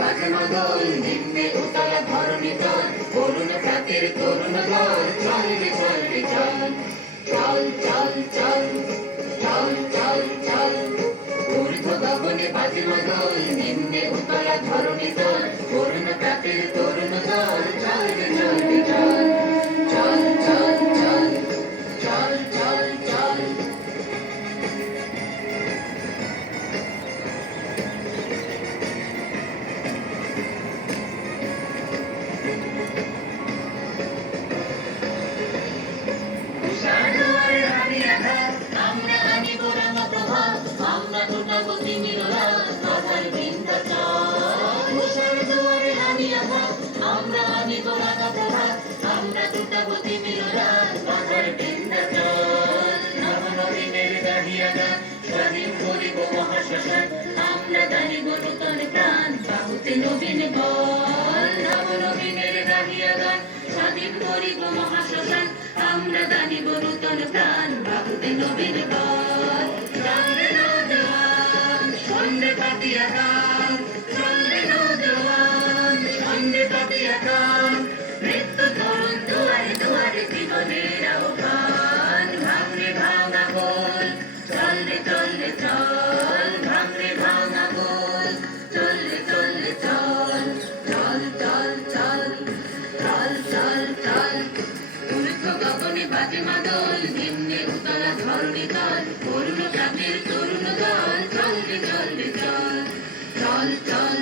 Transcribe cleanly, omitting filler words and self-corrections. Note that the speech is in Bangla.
বাজে মাদল নিম্নে উতলা ধরণী তল করুণ প্রাতের তরুণ দল চল রে চল রে চল চল চল চল চল চল চল ঊর্ধ্ব গগনে বাজে মাদল নিম্নে উতলা ধরণী তল করুণ প্রাতের তরুণ দল চল রে চল রে চল চল চল চল চল চল চল আমরা আনিব রাঙা প্রভাত আমরা দুটাবো তিমিরা বাধার বিন্ধ্যাচল উষার দুয়ারে আমি আঘাত আমরা আনিব রাঙা প্রভাত আমরা দুটাবো তিমিরা বাধার বিন্ধ্যাচল নবনবীনের দাহিয়া গান স্বাধীন করিব মহাশ্মশান আমরা দানিব নূতন প্রাণ বাহুতে নবীন বল নবনবীনের দাহিয়া গান স্বাধীন করিব মহাশ্মশান আমরা দানিব নূতন প্রাণ বাহুতে নবীন বল চন্দ্রে নৌজওয়ান সন্ধ্যে পাতিয়া গান চন্দ্রে নৌজওয়ান সন্ধ্যে পাতিয়া গান মৃত্যু তরুণ দুয়ারে দুয়ারে জীবনের আহ্বান ভাঙরে ভাঙা গোল চল রে চল রে চল ভাঙরে ভাঙা গোল চল রে চল রে চল চল চল চল চল চল চল ঊর্ধ্ব গগনে বাজে মাদল নিম্নে উতলা ধরণী তল করুণ প্রাতের তরুণ দল চল রে চল রে চল চল চল